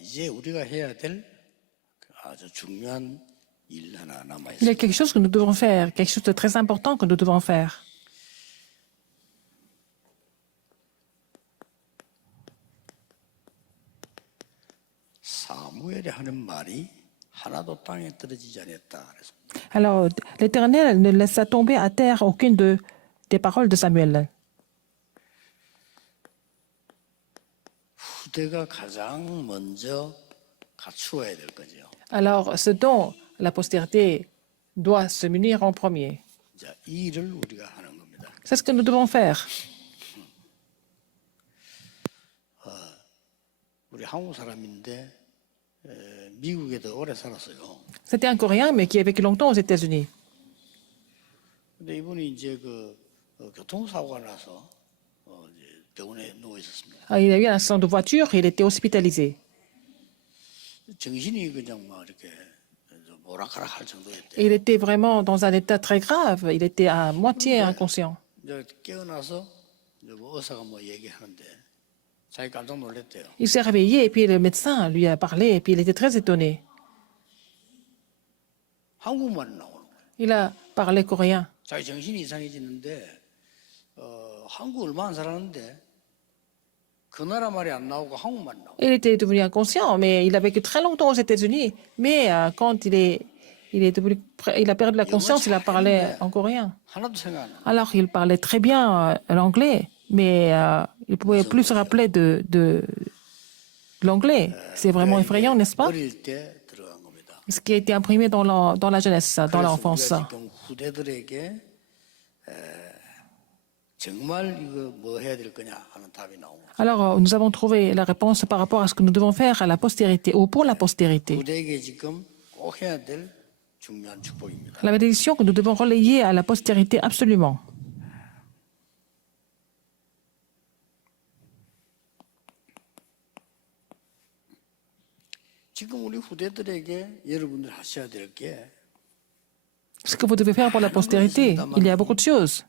이제 우리가 해야 될 아주 중요한 일 하나 남아 Il y a 있습니다. quelque chose que nous devons faire, quelque chose de très important que nous devons faire. 사무엘이 하는 말이 하나도 땅에 떨어지지 않았다 그랬습니다. Alors, l'Éternel ne laissa tomber à terre aucune des paroles de Samuel. 후대가 가장 먼저 갖추어야 될 거죠. Alors, ce dont la postérité doit se munir en premier, 자, 이 일을 우리가 하는 겁니다. c'est ce que nous devons faire. 우리 한국 사람인데 미국에도 오래 살았어요. C'était un Coréen, mais qui a vécu longtemps aux États-Unis. 근데 이분이 이제 교통사고가 나서 이제 병원에 누워 있었습니다. Il a eu un accident de voiture et il était hospitalisé. 정신이 그냥 막 이렇게 오락가락 할 정도였대요. Et il était vraiment dans un état très grave. Il était à moitié inconscient. 이제 깨어나서 이제 의사가 얘기하는데 자기 깜짝 놀랐대요. Il s'est réveillé et puis le médecin lui a parlé et puis il était très étonné. 한국말이 나오는 거예요. Il a parlé coréen. 자기 정신이 이상해지는데 한국 얼마 안 살았는데 그 나라 말이 안 나오고 한국말이 나오고. Il était devenu inconscient, mais il a vécu très longtemps aux États-Unis. Mais quand il a perdu la conscience, il a parlé en coréen. 하나도 생각 안 나. Alors il parlait très bien l'anglais, mais il ne pouvait plus se rappeler de l'anglais. C'est vraiment effrayant, n'est-ce pas? 어릴 때 들어간 겁니다. Ce qui a été imprimé dans la jeunesse, dans 그래서 l'enfance. 우리가 지금 후대들에게 정말 이거 뭐 해야 될 거냐 하는 답이 나옵니다. Alors, nous avons trouvé la réponse par rapport à ce que nous devons faire à la postérité ou pour la postérité. 후대에게 지금 꼭 해야 될 중요한 축복입니다. La bénédiction que nous devons relayer à la postérité absolument. 지금 우리 후대들에게 여러분들 하셔야 될 게 Ce que vous devez faire pour la postérité, il y a beaucoup de choses.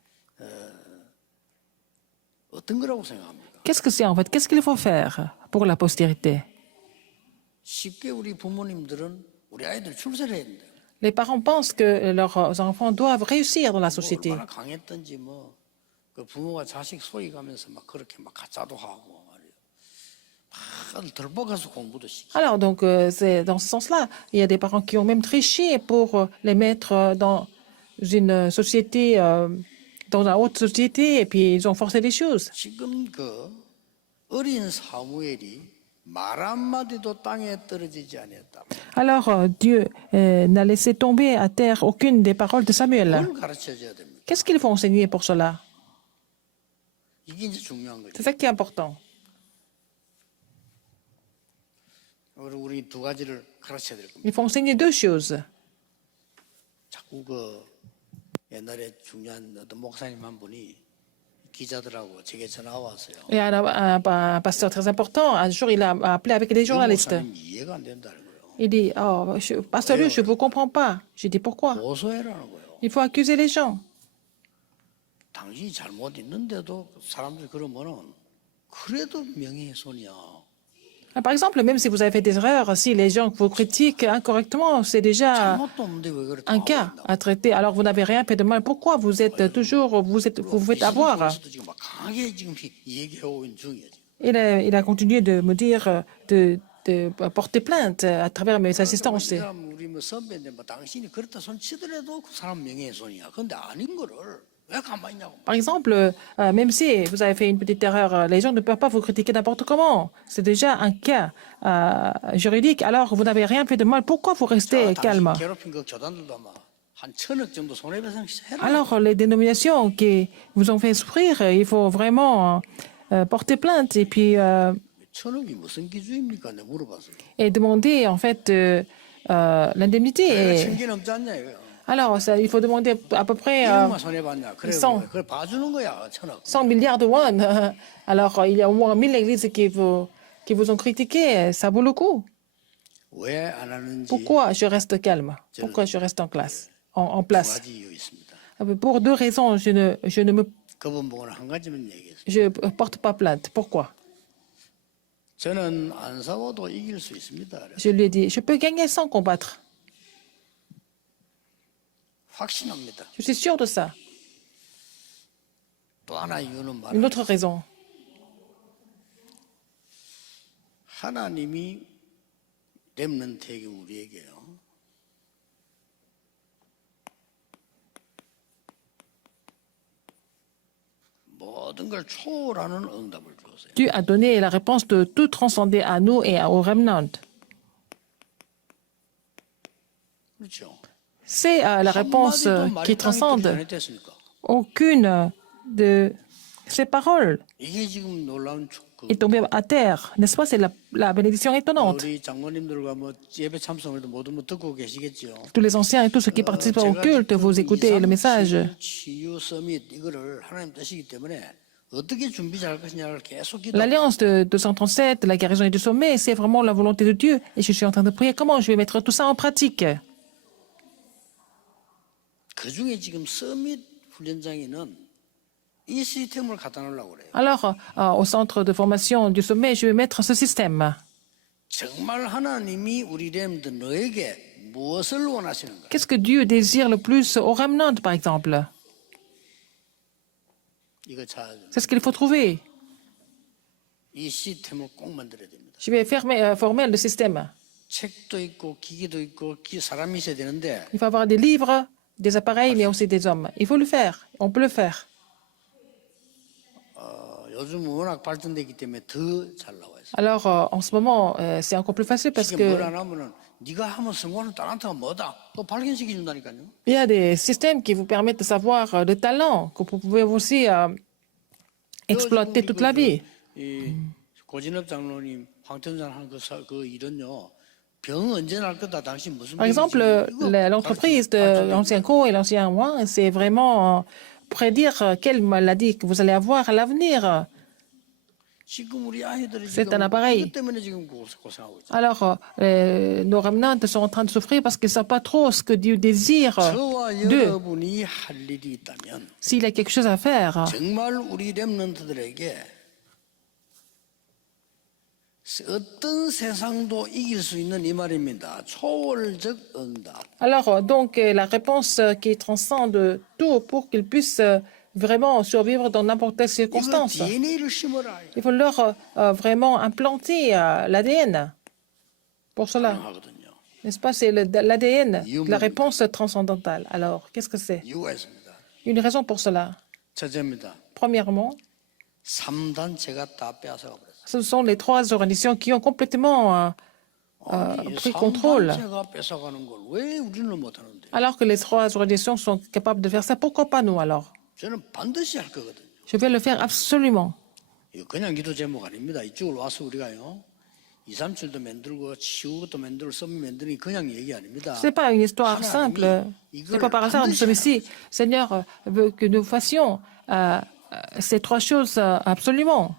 어떤 거라고 생각합니까? Qu'est-ce que c'est en fait? Qu'est-ce qu'il faut faire pour la postérité? 쉽게 우리 부모님들은 우리 아이들 출세를 해야 된다. Les parents pensent que leurs enfants doivent réussir dans la société. 얼마나 강했던지 그 부모가 자식 소리 가면서 막 그렇게 막 가짜도 하고 말이에요. 막 들볶아서 공부도 시키고. Alors, donc, c'est dans ce sens-là. Il y a des parents qui ont même triché pour les mettre dans une société, dans une haute société, et puis ils ont forcé les choses. 지금 어린 사무엘이 말 한마디도 땅에 떨어지지 않았다. Alors, Dieu n'a laissé tomber à terre aucune des paroles de Samuel. 뭘 가르쳐줘야 됩니까? Qu'est-ce qu'il faut enseigner pour cela? 이게 이제 중요한 거죠. C'est ça qui est important. 우리 두 가지를 가르쳐야 될 겁니다. Il faut enseigner deux choses. 자꾸 옛날에 중요한 어떤 목사님 한 분이 기자들하고 제게 전화가 왔어요. Il y a un pasteur très important. Un jour, il a appelé avec des journalistes. 목사님 이해가 안 된다는 거예요. Il dit, Pasteur Luc, je ne vous comprends pas. J'ai dit, pourquoi? 고소해라는 거예요. Il faut accuser les gens. 당신이 잘못 있는데도 사람들이 그러면은 그래도 명예훼손이야. Par exemple, même si vous avez fait des erreurs, si les gens vous critiquent incorrectement, c'est déjà 잘못도 없는데 왜 그래? un cas à traiter. Alors, vous n'avez rien fait de mal. Pourquoi vous êtes toujours, vous vous faites avoir? 지금 막 강하게 지금 얘기하고 있는 중이에요. Il a continué de me dire de porter plainte à travers mes assistances. 이 사람 우리 선배인데 당신이 그렇다 손 치더라도 그 사람 명예훼손이야. 근데 아닌 거를 왜 가만히 있냐고. Par exemple, même si vous avez fait une petite erreur, les gens ne peuvent pas vous critiquer n'importe comment. C'est déjà un cas juridique. Alors, vous n'avez rien fait de mal. Pourquoi vous restez calme? 괴롭힌 그 교단들도 아마 한 1,000억 정도 손해배상 해라. Alors, les dénominations qui vous ont fait souffrir, il faut vraiment porter plainte et puis 1,000억이 무슨 기준입니까? 내가 물어봤어요. et demander en fait l'indemnité. 천개 넘지 않냐 이거요. Alors, il faut demander à peu près 1억만 손해봤냐? 그래, 100. 그걸 봐주는 거야, 1,000억. 100 milliards de won. Alors, il y a au moins 1000 églises qui vous ont critiqué. Ça vaut le coup. 왜 안 하는지 Pourquoi je reste calme? Pourquoi je reste en place? En 두 place? 가지 이유 있습니다. Pour deux raisons, je ne 그분 보고는 한 가지만 얘기했어요. je porte pas plainte. Pourquoi? 저는 안 싸워도 이길 수 있습니다. 그래서 Je lui ai dit, je peux gagner sans combattre. 확신합니다. Je suis sûr de ça. 또 하나 이유는 Une 말은 autre raison. 하나님이 렘넌트에게 우리에게요. 모든 걸 초월하는 응답을 주었어요. Dieu a donné la réponse de tout transcender à nous et au remnant. 그렇죠. C'est la réponse 한마디도 말이 qui 땅에 transcende 떨어지지 않았겠습니까? aucune de ces paroles 이게 지금 놀라운 est tombée à terre. N'est-ce pas? C'est la bénédiction étonnante. 우리 장로님들과 뭐 예배 참석을 모두 뭐 듣고 계시겠죠. Tous les anciens et tous ceux qui participent au culte, vous écoutez le message. 치유 서밋 이거를 하나님 뜻이기 때문에 어떻게 준비 잘할 것이냐를 계속 기도. L'alliance de 237, la guérison et du sommet, c'est vraiment la volonté de Dieu. Et je suis en train de prier comment je vais mettre tout ça en pratique. 그 중에 지금 서밋 훈련장에는 이 시스템을 갖다 놓으려고 그래요. Alors, au centre de formation du sommet, je vais mettre ce système. 정말 하나님이 우리 렘드 너에게 무엇을 원하시는가? Qu'est-ce que Dieu désire le plus au remnant, par exemple? 이거 찾아야 돼요. C'est ce qu'il faut trouver. 이 시스템을 꼭 만들어야 됩니다. Je vais former le système. 책도 있고 기기도 있고 사람이 있어야 되는데 Il faut avoir des livres, des appareils, mais aussi des hommes. Il faut le faire. On peut le faire. 요즘 워낙 발전되기 때문에 더 잘 나와요. Alors, en ce moment, c'est encore plus facile parce 이게 뭘 que 안 하면은 네가 하면 성공하는 달란트가 뭐다? 또 발견시켜 준다니까요. il y a des systèmes qui vous permettent de savoir le talent que vous pouvez aussi exploiter toute la vie. 이 고진업 장로님 황천산 하는 그 일은요. 병 언제 날 거다 당신 무슨 Par exemple, l'entreprise de l'ancien Co et l'ancien One, c'est vraiment prédire quelle maladie que vous allez avoir à l'avenir. 지금 우리 아이들이 C'est 지금 un appareil. 이것 때문에 지금 고생하고 있어요. Alors, nos remnants sont en train de souffrir parce qu'ils ne savent pas trop ce que Dieu désire 저와 d'eux. 여러분이 할 일이 있다면 S'il y a quelque chose à faire, 정말 우리 렘넌트들에게 어떤 세상도 이길 수 있는 이 말입니다. 초월적 응답. alors donc la réponse qui transcende tout pour qu'ils puissent vraiment survivre dans n'importe quelle 이거 circonstance. DNA를 심어라 Il faut leur vraiment implanter l'ADN pour cela. 하거든요. N'est-ce pas? C'est l'ADN, la réponse transcendantale. Alors, qu'est-ce que c'est? 이유가 있습니다. Une raison pour cela. 첫째입니다. Premièrement, 3단체가 다 빼앗아가 버렸어요. ce sont les trois organisations qui ont complètement pris contrôle. 3단체가 뺏어가는 걸 왜 우리는 못하는데? Alors que les trois organisations sont capables de faire ça, pourquoi pas nous alors? 저는 반드시 할 거거든요. Je vais le faire absolument. 이거 그냥 기도 제목 아닙니다. 이쪽으로 와서 우리가요. 237도 만들고 치우고 또 만들고 썸이 만드는 게 그냥 얘기 아닙니다. Ce n'est pas une histoire simple. Ce n'est pas par hasard. Nous sommes ici. Seigneur veut que nous fassions ces trois choses absolument.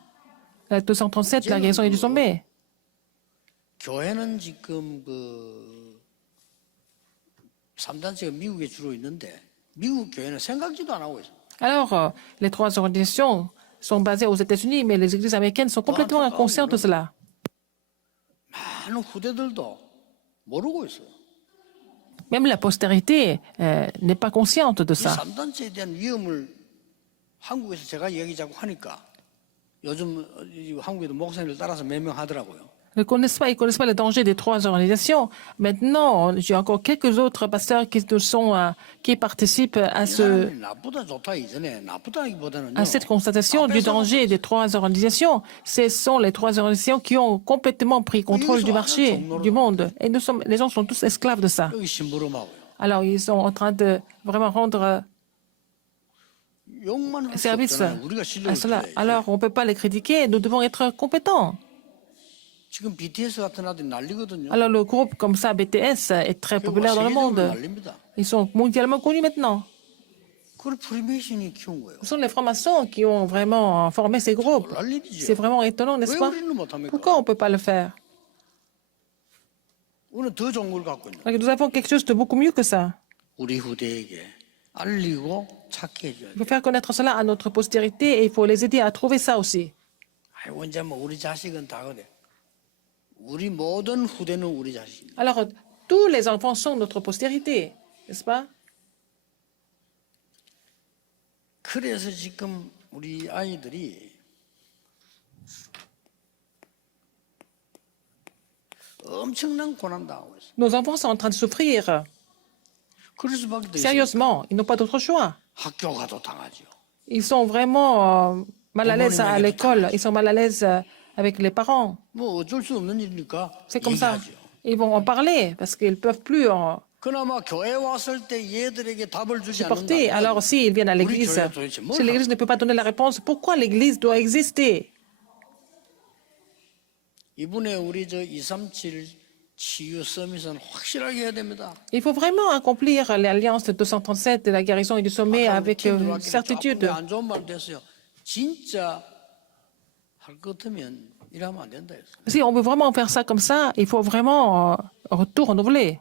La 237, la guérison et du sommet. 교회는 지금 그 3단체가 미국에 주로 있는데 미국 교회는 생각지도 안 하고 있어요. Alors, les trois organisations sont basées aux États-Unis, mais les églises américaines sont complètement inconscientes de cela. 많은 후대들도 모르고 있어요. Même la postérité n'est pas consciente de 이 ça. 3단체에 대한 위험을 한국에서 제가 얘기 자꾸 하니까 요즘 한국에도 목사님들 따라서 몇 명 하더라고요. Ils ne connaissent pas le danger des trois organisations. Maintenant, j'ai encore quelques autres pasteurs qui participent à 나쁘다 좋다 이전에 나쁘다기보다는 à cette constatation du danger des trois organisations. Ce sont les trois organisations qui ont complètement pris contrôle du marché, du monde. Et les gens sont tous esclaves de ça. 여기 심부름하고요. Alors, ils sont en train de vraiment rendre 욕만 할 수 service 없잖아요. 우리가 à 실력을 cela. 기대해야지. Alors, on ne peut pas les critiquer. Nous devons être compétents. 지금 BTS 같은 아들 난리거든요. Alors, le groupe comme ça, BTS, est très populaire dans le 세계적으로 monde. 난립니다. Ils sont mondialement connus maintenant. 그걸 프리메이션이 키운 거예요. Ce sont les francs-maçons qui ont vraiment formé ces groupes. 놀랄 일이죠. C'est vraiment étonnant, n'est-ce 왜 pas? 우리는 못합니까? Pourquoi on ne peut pas le faire? 우리는 더 좋은 걸 갖고 있는. Alors, nous avons quelque chose de beaucoup mieux que ça. 우리 후대에게 알리고 찾게 해줘야 Il 돼. faut faire connaître cela à notre postérité et il faut les aider à trouver ça aussi. 아이고 이제 뭐 우리 자식은 다 그래. 우리 모든 후대는 우리 자식입니다. Alors, tous les enfants sont notre postérité, n'est-ce pas? 그래서 지금 우리 아이들이 엄청난 고난 당하고 있어요. Nos enfants sont en train de souffrir. 그럴 수밖에 더 있어요. Sérieusement, ils n'ont pas d'autre choix. 학교 가도 당하죠. Ils sont vraiment mal à l'aise à l'école. Ils sont mal à l'aise avec les parents. 뭐 어쩔 수 없는 일이니까 C'est comme ça. 얘기하죠. Ils vont en parler parce qu'ils ne peuvent plus en 그나마 교회 왔을 때 얘들에게 답을 주지 supporter. 않는다. Alors, s'ils viennent à l'église, si l'église ne peut pas donner la réponse, pourquoi l'église doit exister? 이번에 우리 저 237 치유 서밋은 확실하게 해야 됩니다. Il faut vraiment accomplir l'alliance de 237 de la guérison et du sommet avec certitude. 안 좋은 말 됐어요. 진짜 할 것 같으면 이러면 안 된다 했어요. Si on veut vraiment faire ça comme ça, il faut vraiment tout renouveler.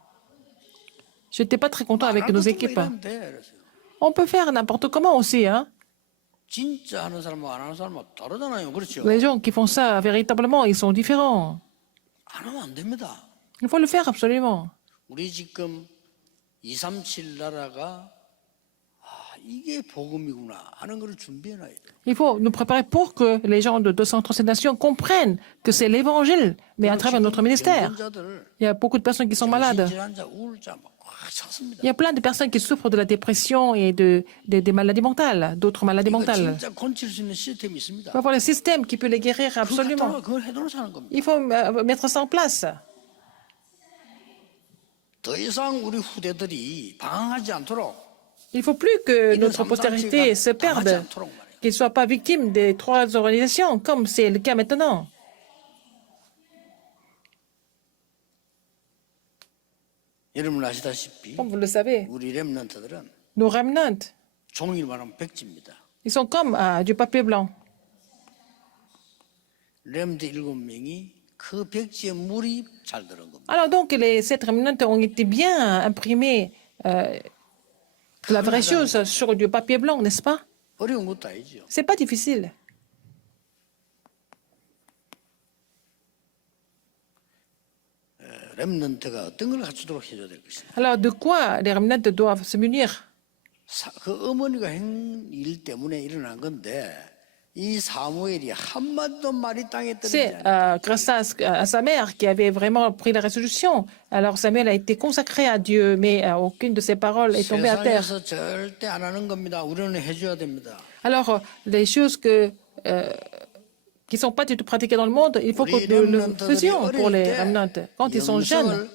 Je n'étais pas très content avec nos équipes. 이러면 돼, 그랬어요. On peut faire n'importe comment aussi. Hein? 진짜 하는 사람하고 안 하는 사람하고 다르잖아요. 그렇죠? Les gens qui font ça véritablement, ils sont différents. 안 하면 안 됩니다. Il faut le faire absolument. 우리 지금 237 나라가 이게 복음이구나 하는 걸 준비해놔야 돼요. Il faut nous préparer pour que les gens de 237 nations comprennent que c'est l'évangile, mais à travers notre ministère. 병자들, Il y a beaucoup de personnes qui sont malades. 질환자, 우울자 꽉 찼습니다. Il y a plein de personnes qui souffrent de la dépression et des maladies mentales, d'autres maladies 이거 mentales. 진짜 고칠 수 있는 시스템이 Il 있습니다. faut avoir le système qui peut les guérir 그거 absolument. 갖다가 그걸 해놓으면서 하는 겁니다. Il faut mettre ça en place. 더 이상 우리 후대들이 방황하지 않도록 Il ne faut plus que notre postérité se perde, qu'ils ne soient pas victimes des trois organisations, comme c'est le cas maintenant. 여러분 아시다시피 Comme vous le savez, 우리 렘넌트들은 nos remnants, 종일 말하면 백지입니다. ils sont comme du papier blanc. 렘드 7명이 그 백지에 물이 잘 들은 겁니다. Alors donc, les sept remnants ont été bien imprimés, la vraie chose, sur du papier blanc, n'est-ce pas? 어려운 것도 아니죠. C'est pas difficile. 렘넌트가 어떤 걸 갖추도록 해줘야 될 것이냐. Alors de quoi les remnants doivent se munir? 그 어머니가 한 일 때문에 일어난 건데 이 사무엘이 한마디도 말이 땅에 떨어지지 C'est 않아요. grâce à sa mère qui avait vraiment pris la résolution. Alors Samuel a été consacré à Dieu, mais aucune de ses paroles est tombée à terre. 세상에서 절대 안 하는 겁니다. 우리는 해줘야 됩니다. Alors les choses qui ne sont pas du tout pratiquées dans le monde, il faut que nous le faisions pour les remnants. Quand ils sont jeunes,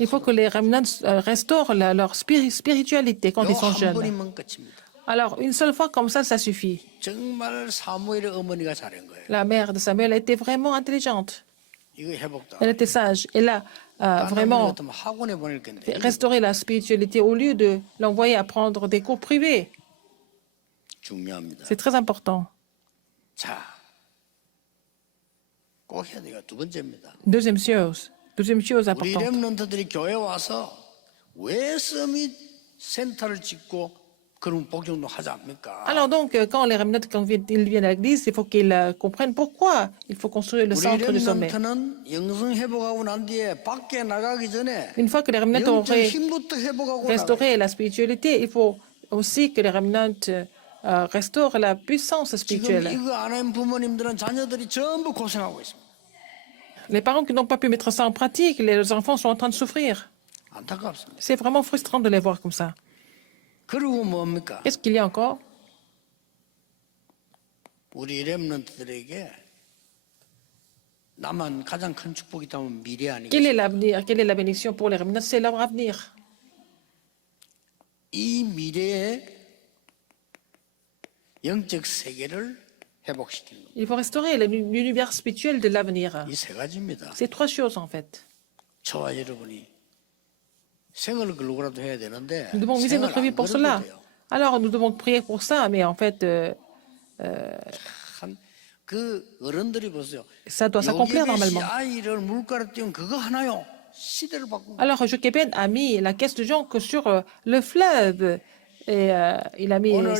il faut que les remnants restaurent leur spiritualité quand ils sont 한 jeunes. 번이면 끝입니다. Alors une seule fois comme ça suffit. 정말 사무엘의 어머니가 잘한 거예요. La mère de Samuel était vraiment intelligente. 이거 회복다. Elle était sage. Elle a vraiment 같으면 학원에 보낼 건데 restaurer la spiritualité au lieu de l'envoyer à prendre des cours privés. 중요합니다. C'est très important. 자, 꼭 해야 돼요. 두 번째입니다. Deuxième chose 우리 importante. 렘넌트들이 교회 와서 왜 서밋 센터를 짓고 그런 복종도 하지 않습니까? Alors donc, quand les remnants quand ils viennent à l'église, il faut qu'ils comprennent pourquoi il faut construire le 우리 centre du sommet. 렘넌트는 영성 회복하고 난 뒤에 밖에 나가기 전에 Une fois que les remnants ont 영적 힘부터 회복하고 나가요. restauré la spiritualité, il faut aussi que les remnants restaurent la puissance 지금 spirituelle. 이거 안 한 부모님들은 자녀들이 전부 고생하고 있습니다. Les parents qui n'ont pas pu mettre ça en pratique, les enfants sont en train de souffrir. 안타깝습니다. C'est vraiment frustrant de les voir comme ça. 그리고 뭡니까? Qu'est-ce qu'il y a encore? 우리 렘넌트들에게 나만 가장 큰 축복이 있다면 미래 Quel 아니겠습니까? est l'avenir? Quelle est la bénédiction pour les remnants? C'est leur avenir. 이 미래의 영적 세계를 회복시키는 겁니다. Il faut restaurer l'univers spirituel de l'avenir. 이 세 가지입니다. C'est trois choses en fait. 저와 여러분이 생을 걸고라도 해야 되는데 Nous devons miser 생을 notre vie 안 pour 걸어도 cela. 돼요. Alors nous devons prier pour ça, mais en fait, 그 어른들이 보세요. ça doit s'accomplir 요괴배씨 normalement. 아이를 물가로 띄운 그거 하나요? 시대를 바꾼 거예요. Alors Jochebed a mis la caisse de Jean que sur le fleuve. Et il a mis 오늘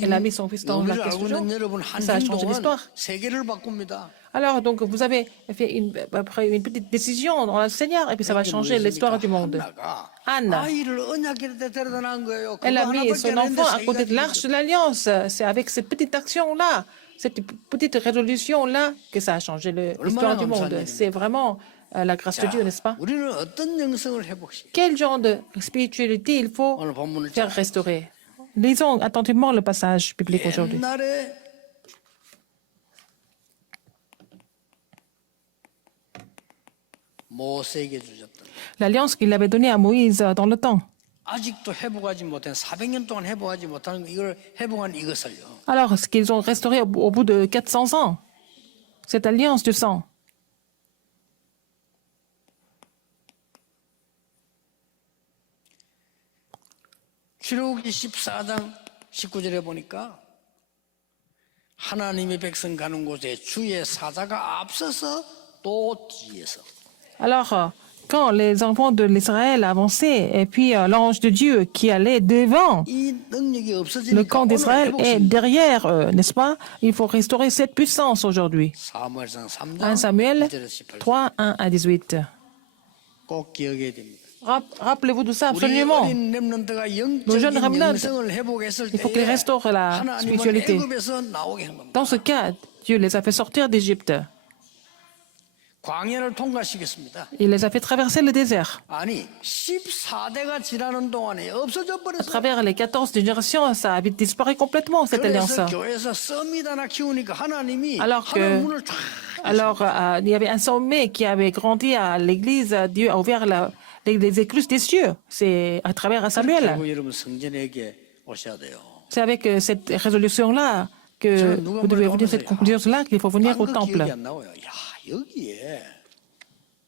elle a mis son fils dans la 영적인 caisse de 알고 Jean. 있는 여러분 Ça a changé 한진동은 l'histoire. 세계를 바꿉니다. Alors, donc, vous avez fait après une petite décision dans le Seigneur, et puis ça va changer l'histoire du monde. 한나가 Anne, 아이를 언약궤에 데려다 놓은 거예요. elle 그거 a mis 하나밖에 son 안 했는데 enfant à 세계가 côté de l'arche de l'Alliance. C'est avec cette petite action-là, cette petite résolution-là, que ça a changé l'histoire du monde. C'est vraiment la grâce de Dieu, n'est-ce pas? 우리는 어떤 영성을 회복시? Quel genre de spiritualité il faut 오늘 본문을 faire restaurer? Lisons attentivement le passage biblique aujourd'hui. 옛날에 모세에게 주셨던 L'alliance qu'il avait donnée à Moïse dans le temps. 아직도 회복하지 못한 400년 동안 회복하지 못한 이걸 회복한 이것을요. Alors, ce qu'ils ont restauré au bout de 400 ans, cette alliance du sang. 출애굽기 14장 19절에 보니까 하나님의 백성 가는 곳에 주의 사자가 앞서서 또 뒤에서 Alors, quand les enfants de l'Israël avançaient, et puis l'ange de Dieu qui allait devant 이 능력이 le 없어지니까 camp 오늘 d'Israël est 회복시 derrière eux, n'est-ce pas? Il faut restaurer cette puissance aujourd'hui. 사무엘상 1 3장 Samuel 1절에서 18절 3, 1 à 18. 꼭 기억해야 됩니다. Rappelez-vous de ça 우리 absolument. 어린 렘넌트가 Nos jeunes 영적인 remnants, 영성을 회복했을 il faut qu'ils 때에 restaurent la 하나님은 spiritualité. 애굽에서 나오게 한 겁니다. Dans ce cas, Dieu les a fait sortir d'Égypte. 광야를 통과시켰습니다. Il les a fait traverser le désert. 아니 14대가 지나는 동안에 없어져 À 버렸어요. travers les 14 générations, ça a vite disparu complètement, cette alliance. 그래서 교회에서 썸밋 하나 키우니까 하나님이 Alors que- 하늘 문을 쫙 Alors, il y avait un sommet qui avait grandi à l'église. Dieu a ouvert les écluses des cieux. C'est à travers Samuel. 결국 여러분 성전에게 오셔야 돼요. C'est avec cette résolution-là que vous devez venir, cette conclusion-là, qu'il faut venir au 딴거 temple. 기억이 안 나와요. 야 여기에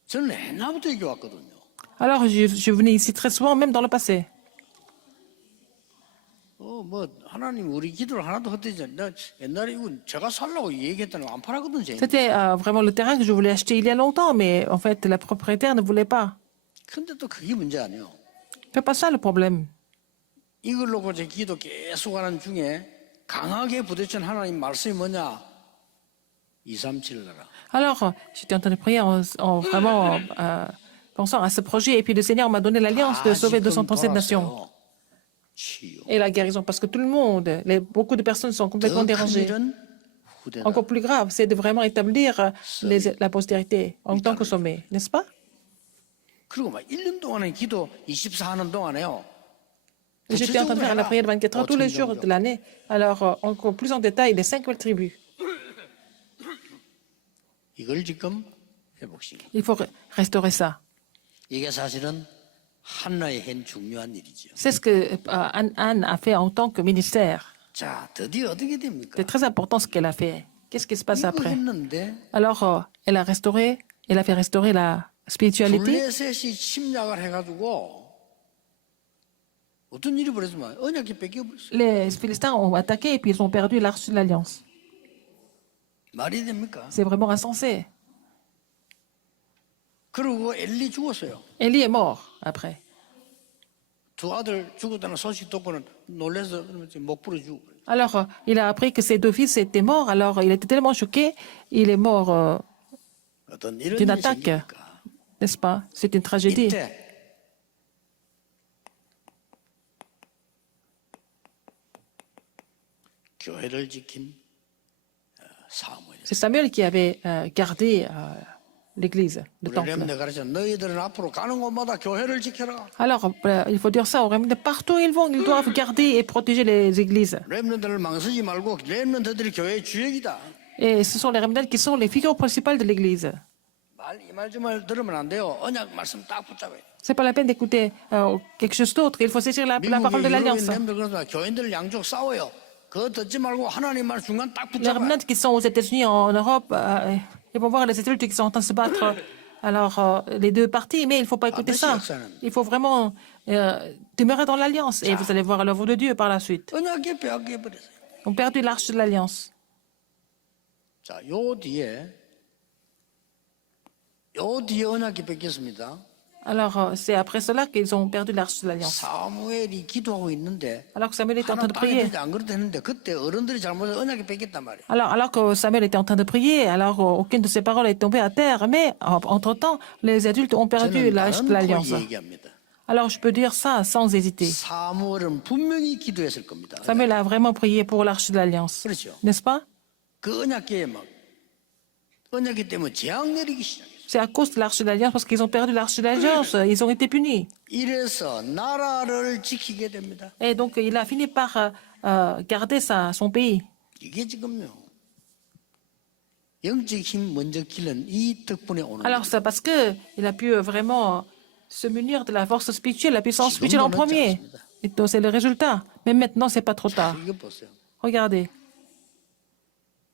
저는 옛날부터 여기 왔거든요. Alors, je venais ici très souvent, même dans le passé. 뭐 하나님 우리 기도를 하나도 헛되지 않나 옛날에 이거 제가 살라고 얘기했다는 거 안 팔았거든 요 C'était vraiment le terrain que je voulais acheter il y a longtemps, mais en fait, la propriétaire ne voulait pas. 근데 또 그게 문제 아니에요. C'est pas ça le problème. 이걸 놓고 제 기도 계속 하는 중에 강하게 부딪힌 하나님 말씀이 뭐냐? 237 나라. Alors, j'étais en train de prier en vraiment pensant à ce projet, et puis le Seigneur m'a donné l'alliance de sauver 237 nations. 치유. Et la guérison, parce que tout le monde, beaucoup de personnes sont complètement 더 큰 dérangées. 일은 후대다. Encore plus grave, c'est de vraiment établir la postérité en tant que sommet, n'est-ce pas? 그리고 막 1년 동안에 기도 24 하는 동안에요. J'étais en train de faire la prière de 24 heures tous les jours de l'année. Alors, encore plus en détail, les 5 tribus. 이걸 지금 회복시키. Il faut restaurer ça. 이게 사실은 한나의 한 중요한 일이죠. C'est ce que Anne a fait en tant que ministère. 자, 드디어 어떻게 됩니까? C'est très important ce qu'elle a fait. Qu'est-ce qui se passe 이거 après? 했는데 Alors, elle a fait restaurer la spiritualité. 블레셋이 침략을 해가지고 어떤 일이 벌어지면 언약이 뺏겨버렸어요. Les Philistins ont attaqué et puis ils ont perdu l'arche de l'Alliance. 말이 됩니까? C'est vraiment insensé. 그리고 엘리 죽었어요. Élie est mort après. 두 아들 죽었다는 소식 듣고는 놀라서 목 부러 죽고. Alors, il a appris que ses 2 fils étaient morts. Alors, il était tellement choqué. Il est mort 어떤 이런 d'une 일이 attaque, 생기니까 n'est-ce pas? C'est une tragédie. 이때 교회를 지킨 사무엘. C'est Samuel qui avait gardé l'église, le 우리 temple. 렘네 가르쳐 너희들은 앞으로 가는 곳마다 교회를 지켜라. Alors, il faut dire ça aux remnants. Partout où ils vont, ils doivent garder et protéger les églises. 렘네들을 망설이지 말고 렘네들이 교회의 주역이다. Et ce sont les remnants qui sont les figures principales de l'église. 이말 들으면 안 돼요. 언약 말씀 딱 붙잡아요. C'est pas la peine d'écouter quelque chose d'autre. Il faut saisir la parole de 미국의 l'Alliance. 유럽인 렘들 그러다 교인들 양쪽 싸워요. 그거 듣지 말고 하나님 말 중간 딱 Les 붙잡아요. remnants qui sont aux États-Unis, en Europe, ils vont voir les adultes qui sont en train de se battre. Alors, les 2 parties, mais il ne faut pas écouter ça. Il faut vraiment demeurer dans l'Alliance. Et vous allez voir l'œuvre de Dieu par la suite. 언약이 빼앗겨버렸어요. Ils ont perdu l'arche de l'Alliance. 자, 요 뒤에 언약이 뺏겼습니다. Alors, c'est après cela qu'ils ont perdu l'arche de l'Alliance. 사무엘이 기도하고 있는데 Alors que Samuel était en train 하나 de 땅에 prier. 들지 안 그래도 했는데 그때 어른들이 잘못해서 언약이 뺏겼단 말이에요. Alors que Samuel était en train de prier, alors aucune de ses paroles est tombée à terre, mais entre-temps, les adultes ont perdu 저는 l'arche de 다른 l'Alliance. 코 얘기합니다. Alors, je peux dire ça sans hésiter. 사무엘은 분명히 기도했을 겁니다. Samuel a vraiment prié pour l'arche de l'Alliance, 그렇죠. n'est-ce pas? 그 언약궤에 막 언약궤 때문에 재앙 내리기 시작했어요. C'est à cause de l'arche de l'Alliance, parce qu'ils ont perdu l'arche de l'Alliance, ils ont été punis. 이래서 나라를 지키게 됩니다. Et donc, il a fini par garder son pays. 이게 지금요. 영적 힘 먼저 길른 이 덕분에 오는 Alors, c'est parce qu'il a pu vraiment se munir de la force spirituelle, la puissance spirituelle en premier. Et donc, c'est le résultat. Mais maintenant, c'est pas trop tard. 이거 보세요. Regardez,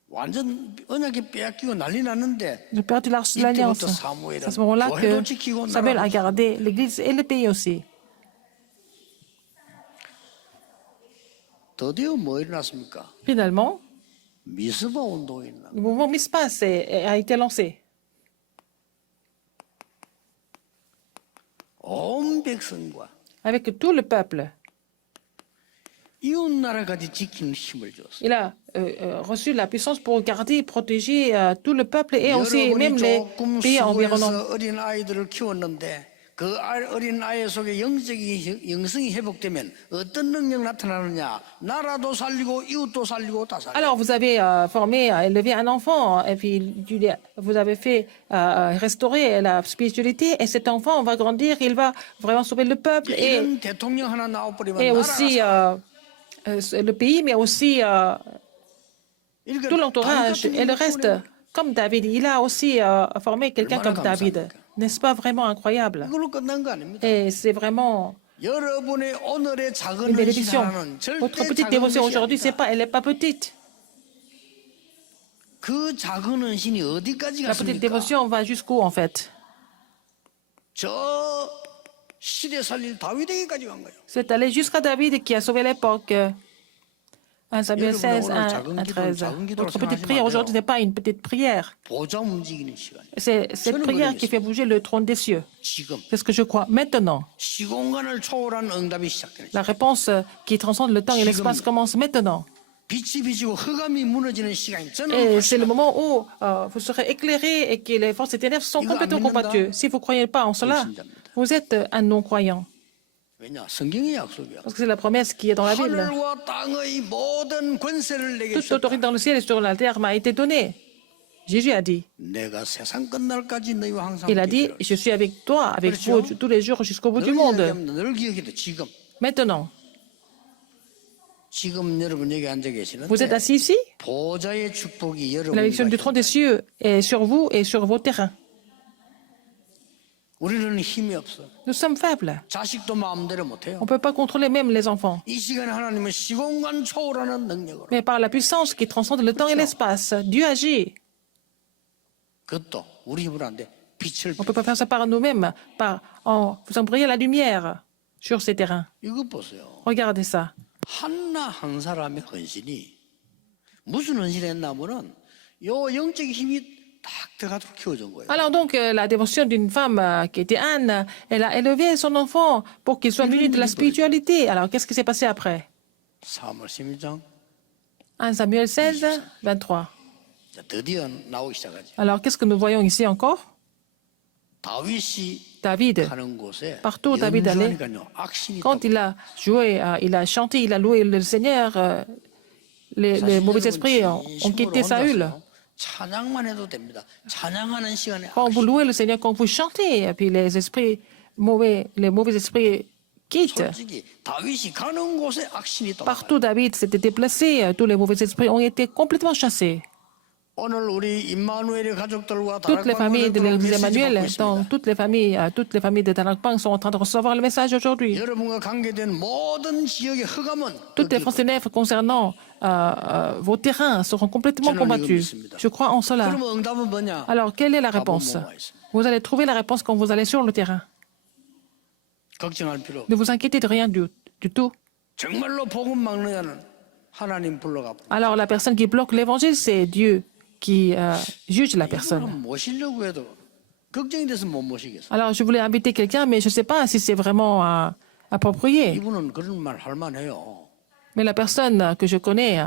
완전 언약이 빼앗기고 난리 났는데 j'ai perdu l'arche de l'Alliance. C'est à ce moment-là que Samuel a gardé l'Église et le pays aussi. 드디어 뭐 일어났습니까? Finalement, 미스바 운동이 일어나. le mouvement Mispas a été lancé. 온 백성과 Avec tout le peuple. 이웃 나라까지 지키는 힘을 줬어요. Il a reçu la puissance pour garder et protéger tout le peuple et aussi même 여러분이 les 조금 pays environnants. 수고해서 어린 아이들을 키웠는데 그 어린 아이 속에 영적인 영성이 회복되면 어떤 능력 나타나느냐? 나라도 살리고 이웃도 살리고 다 살리고. Alors, vous avez formé, élevé un enfant, et puis vous avez fait restaurer la spiritualité, et cet enfant va grandir, il va vraiment sauver le peuple 이런 대통령 하나 나와버리면 et 나라가 aussi le pays, mais aussi 이렇게 tout l'entourage 다윗 같은 et le 인물을 reste. Comme David, il a aussi formé quelqu'un comme David. N'est-ce pas vraiment incroyable? 이걸로 끝난 거 아닙니다. Et c'est vraiment 여러분의 오늘의 작은 une 헌신 bénédiction. 하나는 Votre 절대 petite 작은 dévotion 것이 aujourd'hui, c'est 아니다. pas, elle n'est pas petite. 그 작은 헌신이 어디까지 La petite 갔습니까? dévotion va jusqu'où, en fait? 저 시대 살릴 다윗에게까지 간 거예요. C'est allé jusqu'à David qui a sauvé l'époque. 1 Samuel 16, 1 à 13. Votre petite prière aujourd'hui n'est pas une petite prière. 보좌 움직이는 시간. C'est cette prière qui fait bouger le trône des cieux. 지금 C'est ce que je crois. Maintenant, 시공간을 초월한 응답이 시작되는 la réponse qui transcende le temps et l'espace commence maintenant. 빛이 비치고 흑암이 무너지는 시간이 저는 Et c'est le moment où vous serez éclairés et que les forces des ténèbres sont complètement combattues. Si vous ne croyez pas en cela, vous êtes un non-croyant. 왜냐? 성경의 약속이야. Parce que c'est la promesse qui est dans la Bible. 하늘과 땅의 모든 권세를 내게 Toute 주셨다. autorité dans le ciel et sur la terre m'a été donnée. Jésus a dit. 내가 세상 끝날까지 너희와 항상 Il a dit, 함께 je suis avec toi, avec vous tous les jours jusqu'au bout du 늘 monde. 얘기하면 늘 기억해도 지금 Maintenant, 여러분 여기 앉아 vous êtes 계시는데 assis ici. 보좌의 축복이 La mission du 여러분과 trône des cieux est sur vous et sur vos terrains. 우리는 힘이 없어. Nous sommes faibles. 자식도 마음대로 못해요. On ne peut pas contrôler même les enfants. 이 시간에 하나님은 시공간 초월하는 능력으로 Mais par la puissance qui transcende le temps et l'espace, Dieu agit. 그것도 우리 힘으로 안 돼. 빛을 On ne peut pas faire ça par nous-mêmes, en faisant briller la lumière sur ces terrains. 이거 보세요. Regardez ça. 한나 한 사람의 헌신이 무슨 헌신을 했냐면은 요 영적 힘이 딱 들어가도록 키워준 거예요. Alors donc, la dévotion d'une femme qui était Anne, elle a élevé son enfant pour qu'il soit muni de la spiritualité. Alors, qu'est-ce qui s'est passé après? 사무엘 11장 1 Samuel 16, 23. 드디어 나오기 시작하지. Alors, qu'est-ce que nous voyons ici encore? 다윗이 David, 가는 곳에 partout où David allait, 연주하니까요. 악신이 quand il a joué, il a chanté, il a loué le Seigneur, les mauvais esprits ont quitté Saül. 찬양만 해도 됩니다. 찬양하는 시간에 Quand vous louez le Seigneur, quand vous chantez, et puis les mauvais esprits quittent. 솔직히 다윗이 가는 곳에 악신이 또 Partout David s'était déplacé, tous les mauvais esprits ont été complètement chassés. 오늘 우리 임마누엘의 가족들과 Toutes les familles de l'église Emmanuel, 메시지 dans toutes les familles de Tanakpang sont en train de recevoir le message aujourd'hui. 여러분과 관계된 모든 지역의 흑암은 Toutes les forces ténèbres concernant vos terrains seront complètement combattues. Je crois en cela. 그러면 응답은 뭐냐? Alors, quelle est la réponse? Vous allez trouver la réponse quand vous allez sur le terrain. 걱정할 필요 없어. Ne vous inquiétez de rien du tout. 정말로 복음 막는 자는 하나님 불러가. Alors, la personne qui bloque l'évangile, c'est Dieu qui juge la personne. 이거는 모시려고 해도 걱정이 돼서 못 모시겠어. Alors, je voulais inviter quelqu'un, mais je ne sais pas si c'est vraiment approprié. 이분은 그런 말 할 만해요. Mais la personne que je connais,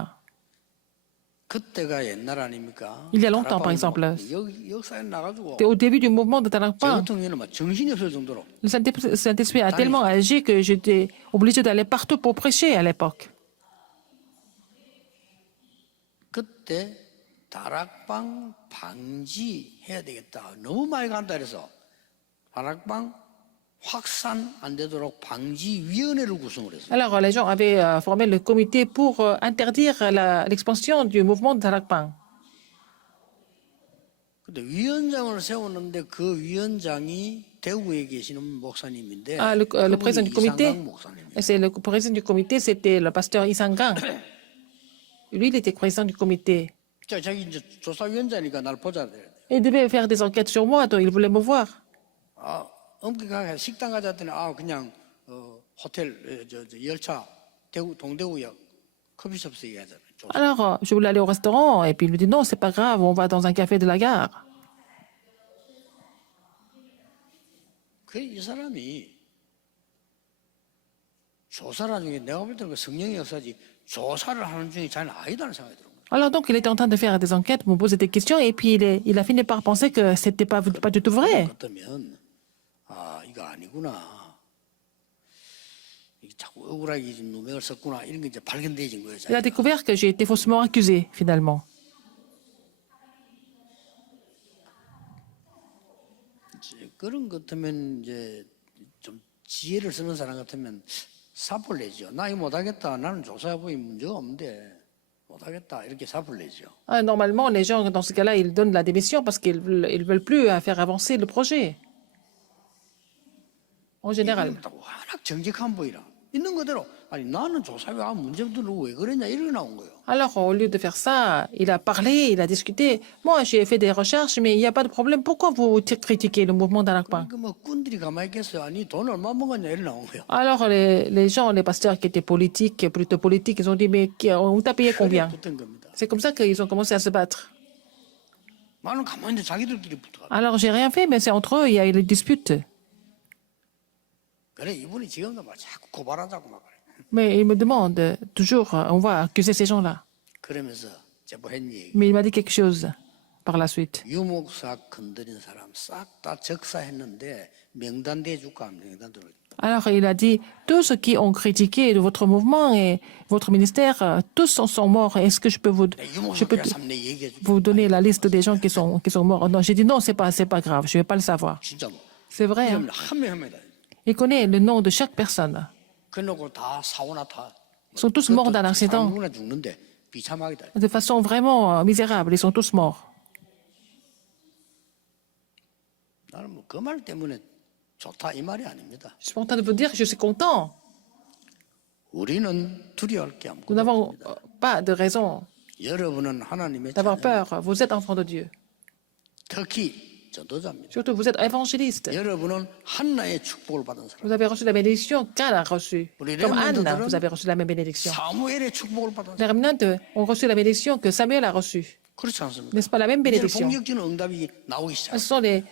그때가 옛날 아닙니까? Il y a longtemps, par exemple. 역사에 나가지고 au début du mouvement de 저 Tanakpa, 같은 경우는 막 정신이 없을 정도로 le Saint-Esprit a tellement agi que j'étais obligé d'aller partout pour prêcher à l'époque. 그때 다락방 방지해야 되겠다. 너무 많이 간다 그래서 다락방 확산 안 되도록 방지위원회를 구성을 했어요. Alors, les gens avaient formé le comité pour interdire l'expansion du mouvement de Tarakpan. 근데 위원장을 세웠는데 그 위원장이 대구에 계시는 목사님인데 Le 그분이 président du comité, 이상강 목사님이에요. c'est le président du comité, c'était le pasteur Isangang. Lui, il était président du comité. 자기 이제 조사위원장이니까 날 보자 그래. Il devait faire des enquêtes sur moi, donc il voulait me voir. 아, 엄격하게 식당 가자 했더니 그냥 호텔 열차 동대구역 커피숍에서 얘기하잖아요. Alors, je voulais aller au restaurant, et puis il me dit non, c'est pas grave, on va dans un café de la gare. 이 사람이 조사를 중에 내가 볼 때는 성령의 역사지 조사를 하는 중에 잘 아니다는 생각이 들어요. Alors donc, il était en train de faire des enquêtes, me poser des questions, et puis il a fini par penser que c'était pas du tout vrai. 그렇다면 이거 아니구나. 이게 자꾸 억울하게 지금 누명을 썼구나 이런 게 이제 발견되어진 거예요. Il a découvert que j'ai été faussement accusé, finalement. 그런 것 같으면 이제 좀 지혜를 쓰는 사람 같으면 사표를 내죠. 나 이거 못하겠다. 나는 조사해보니 문제가 없는데 못하겠다. 이렇게 사표를 내죠. Normalement, les gens, dans ce cas-là, ils donnent la démission parce qu'ils ne veulent plus faire avancer le projet. En général. 워낙 정직한 분이라 있는 그대로 아니 나는 조사회 문제 없는데 왜 그랬냐 이렇게 나온 거예요. Alors, au lieu de faire ça, il a parlé, il a discuté. Moi, j'ai fait des recherches, mais il n'y a pas de problème. Pourquoi vous critiquez le mouvement d'Anakpa? 뭐 꾼들이 가만히 있겠어요. 아니 돈 얼마 먹었냐 이렇게 나온 거예요. Alors, les gens, les pasteurs qui étaient politiques, plutôt politiques, ils ont dit, mais on t'a payé combien? 붙은 겁니다. C'est comme ça qu'ils ont commencé à se battre. 나는 가만히 있는데 자기들끼리 붙어가. Alors, j'ai rien fait, mais c'est entre eux, il y a eu des disputes. 그래 이분이 지금도 막 자꾸 고발하자고 막 그래. Mais il me demande toujours, on va accuser ces gens-là. 그러면서 제보한 얘기. Mais il m'a dit quelque chose par la suite. 유목사 건드린 사람 싹 다 적사했는데 명단 대줄까 명단 들어. Alors, il a dit, tous ceux qui ont critiqué votre mouvement et votre ministère, tous sont morts. Est-ce que je peux vous donner la liste des gens qui sont morts? Non, j'ai dit non, c'est pas grave, je vais pas le savoir. 진짜 C'est vrai. Hein? 한명 합니다. Il connaît le nom de chaque personne. 그놓고 다 사고나 다. Ils sont tous morts d'un accident. 누구나 죽는데 비참하겠다. De façon vraiment misérable, ils sont tous morts. 나는 뭐 그 말 때문에 좋다 이 말이 아닙니다. Je suis en train de vous dire que je suis content. 우리는 두려워할 게 Nous 아무것도 n'avons 없습니다. pas de raison 여러분은 하나님의 d'avoir 자녀, peur. Vous êtes enfant de Dieu. 특히 전도자입니다. Surtout, vous êtes évangéliste. 여러분은 한나의 축복을 받은 사람. Vous avez reçu la bénédiction qu'Anne a reçue. Comme Anne, vous avez reçu la même bénédiction. 사무엘의 축복을 받은 Les 사람. remnantes ont reçu la bénédiction que Samuel a reçue. 그렇지 않습니까? N'est-ce pas la même 이제 bénédiction? 본격적인 응답이 나오기 Ce 시작. sont les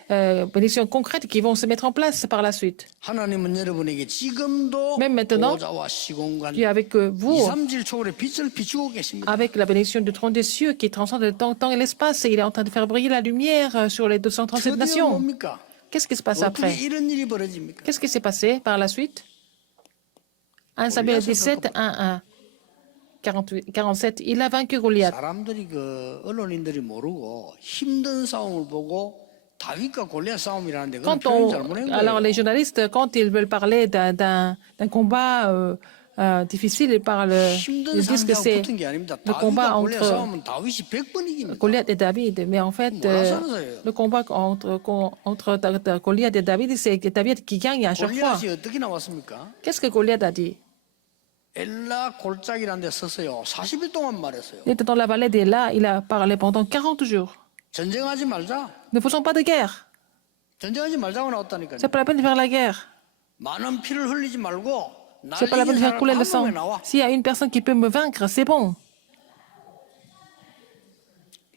bénédictions concrètes qui vont se mettre en place par la suite. 하나님은 여러분에게 지금도 Même maintenant, 보좌와 시공간 Dieu avec vous, 2, 3질 초월의 빛을 비추고 계십니다. avec la bénédiction du trône des cieux qui transcende le temps et l'espace, et il est en train de faire briller la lumière sur les 237 드디어 nations. 뭡니까? Qu'est-ce qui se passe 어떻게 après? 이런 일이 벌어집니까? Qu'est-ce qui s'est passé par la suite? 1 Samuel 17, 1, 47. Il a vaincu Goliath. 사람들이 그 언론인들이 모르고 힘든 싸움을 보고 다윗과 골리앗 싸움이라는데 그건 표현 잘못한 Alors 거예요. les journalistes, quand ils veulent parler d'un combat difficile, 힘든 ils disent que 상대하고 c'est 붙은 게 아닙니다. le combat 다윗과 골리앗 entre 싸움은 다윗이 100번 이깁니다. Goliath et David. Mais en fait, le combat entre Goliath et David, c'est David qui gagne à chaque fois. 골리앗이 어떻게 나왔습니까? Qu'est-ce que Goliath a dit? 엘라 골짜기라는 데 서서요. 40일 동안 말했어요. Il était dans la vallée d'Ela, il a parlé pendant 40 jours. 전쟁하지 말자. Ne faisons pas de guerre. 전쟁하지 말자고 나왔다니까요. C'est pas la peine de faire la guerre. 많은 피를 흘리지 말고 C'est pas la peine de faire couler le sang. 나와. S'il y a une personne qui peut me vaincre, c'est bon.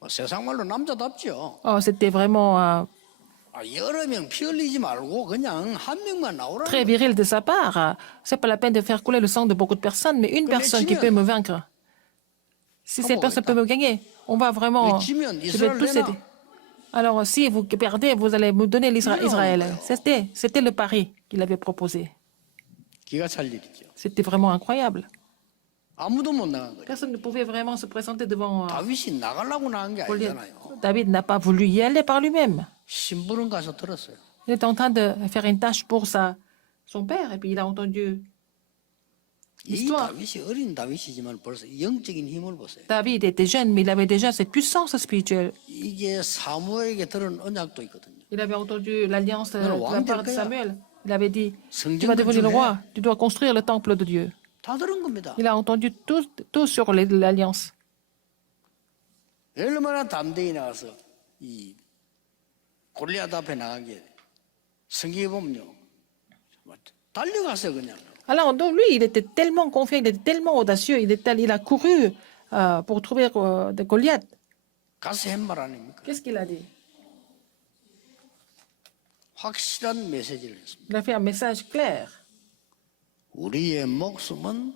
세상 말로 남자답죠. Oh, c'était vraiment 여러 명 피 흘리지 말고 그냥 한 명만 나오라. Très viril de sa part. C'est pas la peine de faire couler le sang de beaucoup de personnes, mais une personne qui peut me vaincre. Si cette personne peut me gagner, on va vraiment. Je vais tous aider. Alors, si vous perdez, vous allez me donner l'Israël. C'était le pari qu'il avait proposé. 기가 찰 일이죠. C'était vraiment incroyable. 아무도 못 나간 거예요. Personne ne pouvait vraiment se présenter devant 다윗이 나가려고 나간 게 Goliath. 아니잖아요. David n'a pas voulu y aller par lui-même. 신부는 가서 들었어요. Il était en train de faire une tâche pour son père, et puis il a entendu 이 l'histoire. 다윗이 어린 다윗이지만 벌써 영적인 힘을 보세요. David était jeune, mais il avait déjà cette puissance spirituelle. 이게 사무엘에게 들은 언약도 있거든요. Il avait entendu l'alliance de Non, la part de 왕될 거야. Samuel. Il avait dit, 성전 tu vas devenir le 건축해. roi, tu dois construire le temple de Dieu. 다 들은 겁니다. Il a entendu tout sur l'alliance. 얼마나 담대히 나가서 이 골리앗 앞에 나가게 성경에 보면요. 달려갔어요 그냥. Alors, donc, lui, il était tellement confiant, il était tellement audacieux, il a couru pour trouver de Goliath. 가서 한 말 아닙니까? Qu'est-ce qu'il a dit? 확실한 메시지를 했습니다. Il a fait un message clair. 우리의 목숨은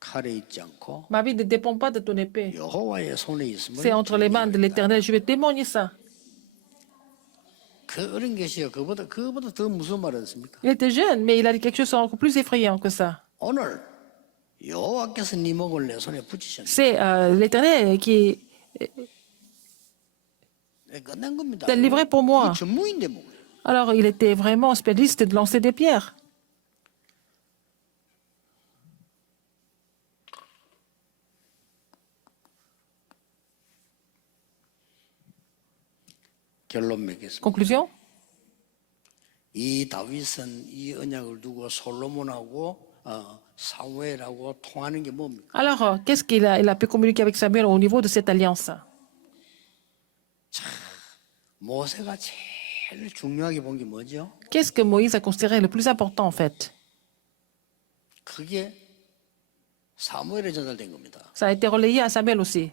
칼에 있지 않고 Ma vie ne dépend pas de ton épée. 여호와의 손에 있음을 C'est entre les mains de l'Éternel. Je vais témoigner ça. 그 어린 계시요 그보다 더 무슨 말을 했습니까? Il était jeune, mais il a dit quelque chose encore plus effrayant que ça. 오늘 여호와께서 네 목을 내 손에 붙이셨네. C'est l'Éternel qui 끝난 겁니다. t'a livré pour moi. 그 전무인데 뭐. Alors, il était vraiment spécialiste de lancer des pierres. 결론 맺겠습니다. Conclusion? 이 다윗은 이 언약을 두고 솔로몬하고 사무엘하고 통하는 게 뭡니까? Alors, qu'est-ce qu'il a pu communiquer avec Samuel au niveau de cette alliance? 모세가 제일 중요하게 본 게 뭐죠? Qu'est-ce que Moïse a considéré le plus important en fait? 그게 사무엘에 전달된 겁니다. Ça a été relayé à Samuel aussi.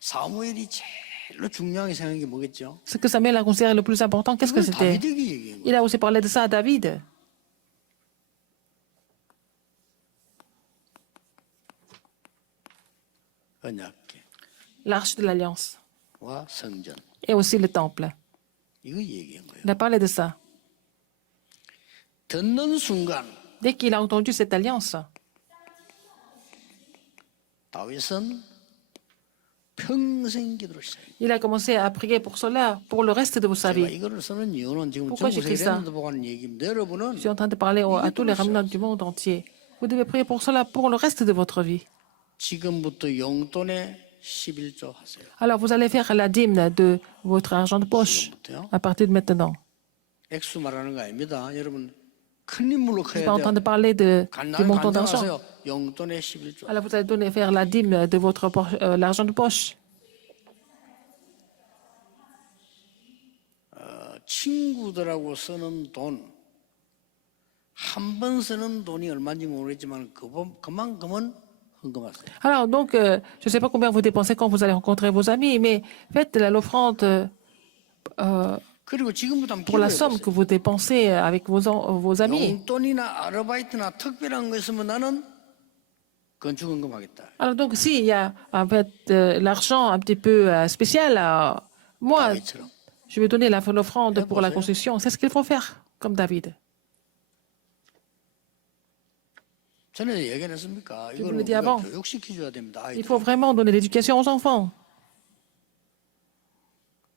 사무엘이 제일 중요하게 생각한 게 뭐겠죠? Ce que Samuel a considéré le plus important, qu'est-ce que 그걸 c'était? 다윗에게 얘기한 거예요. Il a aussi parlé de ça à David. 언약궤와 L'arche de l'alliance. 성전 Et aussi le temple. 이거 얘기한 거예요. Il a parlé de ça. 듣는 순간 Dès qu'il a entendu cette alliance, 다윗은 평생 기도를 시작해요. il a commencé à prier pour cela, pour le reste de sa 제가 vie. 이거를 쓰는 이유는 지금 Pourquoi 전국 j'écris ça? 세계를 보고 하는 얘기입니다. 여러분은 Je suis en train de parler à tous les remnants du monde entier. Vous devez prier pour cela pour le reste de votre vie. 지금부터 용돈에 11조 하세요. Alors, vous allez faire la dîme de votre argent de poche 지금부터요. à partir de maintenant. 액수 말하는 거 아닙니다. 여러분 큰 인물로 Je suis 커야 pas en train de 돼요. parler du montant d'argent. 간장하세요. 용돈에 11조. Alors, vous allez faire la dîme de votre l'argent de poche. 친구들하고 쓰는 돈, 한 번 쓰는 돈이 얼마인지 모르겠지만 그만큼은 헌금하세요. Alors, donc, je ne sais pas combien vous dépensez quand vous allez rencontrer vos amis, mais faites l'offrande 그리고 지금부터 한번 pour la 기도해 somme que 보세요. vous dépensez avec vos amis. 용돈이나 아르바이트나 특별한 거 있으면 나는 건축헌금 하겠다. Alors, donc, s'il y a en fait, l'argent un petit peu spécial, moi, 다윗처럼. je vais donner l'offrande pour la construction. C'est ce qu'il faut faire, comme David. 전에 얘기했습니까? vous 이거는 l'ai dit 우리가 avant. 교육시켜줘야 됩니다. Il 아이들. faut vraiment donner l'éducation aux enfants.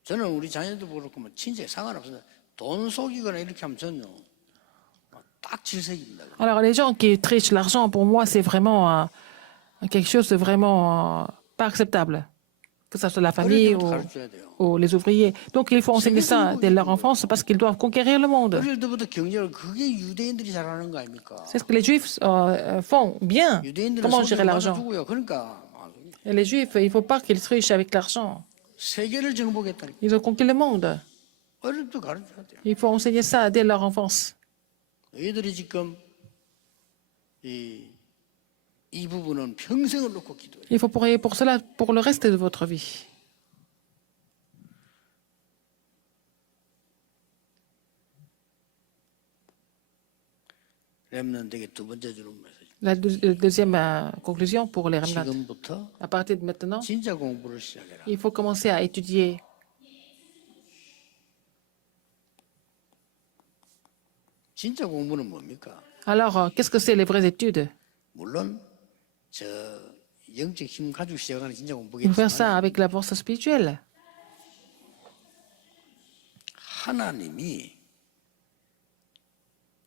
저는 우리 자녀도 그렇고 뭐 친척 상관없어요. 돈 속이거나 이렇게 하면 저는 딱 질색입니다. Alors, les gens qui trichent l'argent, pour moi, c'est vraiment quelque chose de vraiment pas acceptable, que ce soit la 어릴 famille 때부터 가르쳐야 돼요. ou les ouvriers. Donc, il faut enseigner ça dès leur enfance parce qu'ils doivent conquérir le monde. 어릴 때부터 경제를 그게 유대인들이 잘하는 거 아닙니까? C'est ce que les Juifs font bien. 유대인들은 Comment gérer 손을 l'argent? 주고요. 그러니까 Et les Juifs, il ne faut pas qu'ils trichent avec l'argent. 세계를 정복했다니. Ils ont conquis le monde. 어릴 때부터 가르쳐야 돼요. Il faut enseigner ça dès leur enfance. 너희들이 지금 이 부분은 평생을 놓고 기도해. Il faut prier pour cela, pour le reste de votre vie. 렘넌트에게 두 번째 주는 메시지. La deuxième conclusion pour les remnants. 지금부터 À partir de maintenant, 진짜 공부를 시작해라. il faut commencer à étudier. 진짜 공부는 뭡니까? Alors, qu'est-ce que c'est les vraies études? 물론 저 영적 힘 가지고 시작하는 진짜 Il faut faire ça 공부겠지만 avec la force spirituelle. 하나님이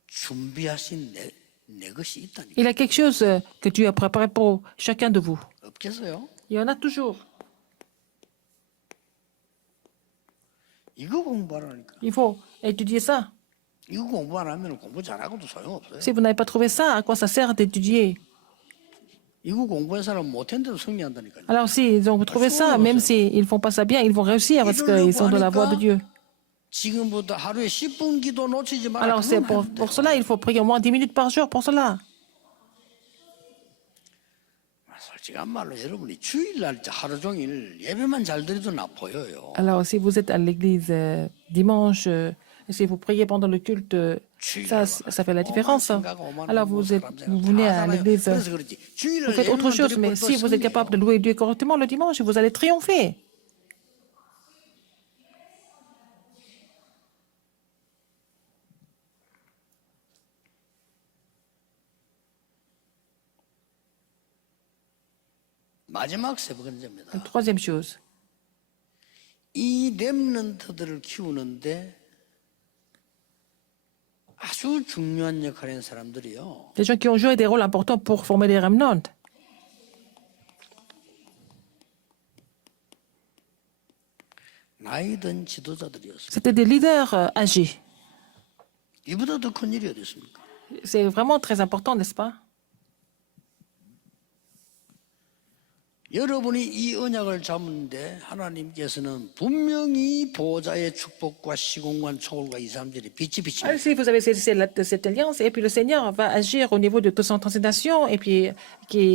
준비하신 내 것이 있다니까. Il y a quelque chose que Dieu a préparé pour chacun de vous. 없겠어요? Il y en a toujours. 이거 공부하라니까. Il faut étudier ça. 이거 공부 안 하면 공부 잘하고도 소용없어요. Si vous n'avez pas trouvé ça, à quoi ça sert d'étudier? 이거 공부한 사람 못했는데도 승리한다니까요. Alors, s'ils ont trouvé ça, même s'ils ne font pas ça bien, ils vont réussir parce qu'ils sont dans la voie de Dieu. 지금부터 하루에 10분 기도 놓치지 마라. Alors, c'est pour cela, il faut prier au moins 10 minutes par jour pour cela. 솔직한 말로 여러분이 주일날 하루 종일 예배만 잘 드려도 나 보여요. Alors, si vous êtes à l'église dimanche, et si vous priez pendant le culte, ça fait la différence. Alors, vous venez à l'église, vous faites autre chose, mais si vous êtes capable de louer Dieu correctement le dimanche, vous allez triompher. 마지막 세 번째입니다. Troisième chose, 이 렘넌트들을 키우는데 아주 중요한 역할을 한 사람들이요. les gens qui ont joué des rôles importants pour former des remnants, 나이 든 지도자들이었어요. c'était des leaders âgés. 이보다 더 큰 일이 어디 있습니까? C'est vraiment très important, n'est-ce pas? 여러분이 이 언약을 잡는데 하나님께서는 분명히 보호자의 축복과 시공간 초월과 이삼절의 빛이 비칩니다. Si vous avez saisi cette alliance, et puis le Seigneur va agir au niveau de toute son transcendation, et puis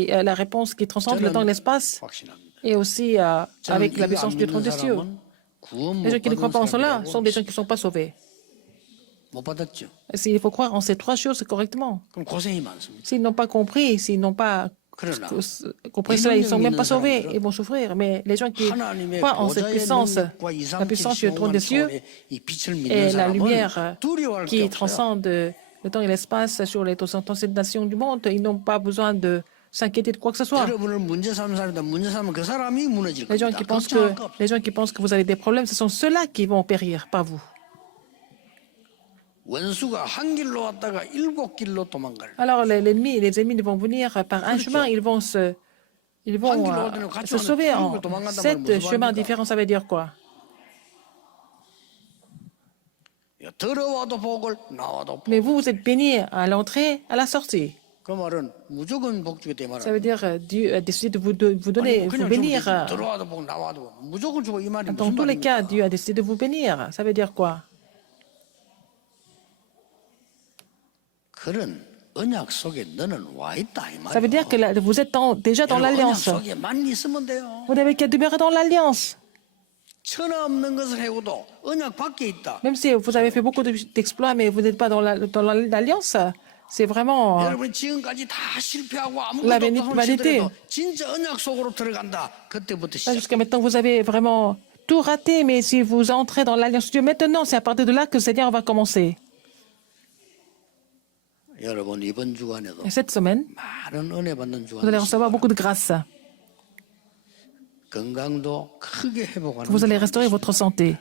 la réponse qui transcende le temps et l'espace, 확신합니다. et aussi avec la puissance du trône des cieux. Les gens qui ne croient pas en cela sont des gens qui ne sont pas sauvés. 못 받았죠. Il faut croire en ces trois choses correctement. 그럼 고생이 많습니다. S'ils n'ont pas compris, s'ils n'ont pas 그러나 compris cela, ils ne sont même pas sauvés, ils vont souffrir. Mais les gens qui 하나님의 croient en cette 보좌의 puissance, 능력과 la puissance du trône des cieux 이 빛을 믿는 et la 사람은 lumière 두려워할 게 qui 없어요. transcende le temps et l'espace sur les transcendations du monde, ils n'ont pas besoin de s'inquiéter de quoi que ce soit. 여러분을 문제 삼는 사람이다. 문제 삼으면 그 사람이 무너질 Les gens 겁니다. qui pensent 걱정할 거 없어요. les gens qui pensent que vous avez des problèmes, ce sont ceux-là qui vont périr, pas vous. 원수가 한 길로 왔다가 7길로 도망갈. Alors les ennemis vont venir par un chemin, ils vont se sauver en 7 chemins différents. Ça veut dire quoi? 들어와도 복을 나와도 복. Mais vous êtes bénis à l'entrée, à la sortie. 그 말은 무조건 복 주겠다 이 Ça 말은. veut dire Dieu a décidé de vous donner, vous 그냥 bénir. 들어와도 복 나와도 복. 무조건 주고 이 말이 Dans 무슨 tous les cas, 말입니까? Dieu a décidé de vous bénir. Ça veut dire quoi? 그런 언약 속에 너는 와 있다 이 Ça veut dire 말이야. que vous êtes déjà dans 언약 l'alliance. 속에만 있으면 돼요. Vous n'avez qu'à demeurer dans l'alliance. 천하 없는 것을 해고도 언약 밖에 있다. Même si vous avez fait beaucoup d'exploits, mais vous n'êtes pas dans l'alliance, c'est vraiment 여러분 지금까지 다 실패하고 La 아무것도 없다 vanité. 손치더라도 진짜 언약 속으로 들어간다. 그때부터 시작. jusqu'à maintenant, vous avez vraiment tout raté, mais si vous entrez dans l'alliance de Dieu maintenant, c'est à partir de là que le Seigneur va commencer. 여러분 이번 주간에도 Et cette semaine, 많은 은혜 받는 vous allez 주간. recevoir beaucoup de grâce. 건강도 크게 회복하는. Vous allez restaurer votre santé.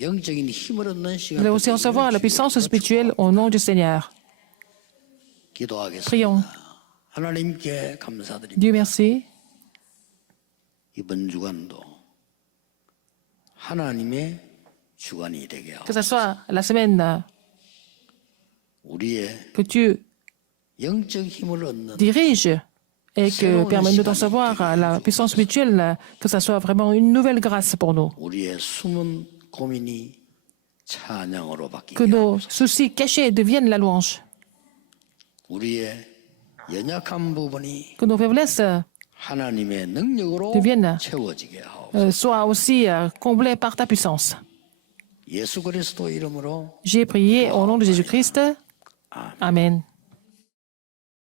영적인 힘을 얻는 시간. Vous allez aussi recevoir la puissance spirituelle au nom du Seigneur. 기도하겠습니다. Prions. 하나님께 감사드립니다. Dieu merci. 이번 주간도 하나님의 주간이 되게 하옵소서. Que ce soit la semaine 우리의 que Dieu 영적 힘을 얻는 dirige et que permet-nous d'en savoir la puissance spirituelle, que ce soit vraiment une nouvelle grâce pour nous. 우리의 숨은 고민이 찬양으로 Que 바뀌게 nos soucis cachés deviennent la louange. 우리의 연약한 부분이 Que nos faiblesses 하나님의 능력으로 deviennent 채워지게 하옵소서. soient aussi comblées par ta puissance. 예수 그리스도 이름으로 J'ai prié au nom de Jésus-Christ. Amen.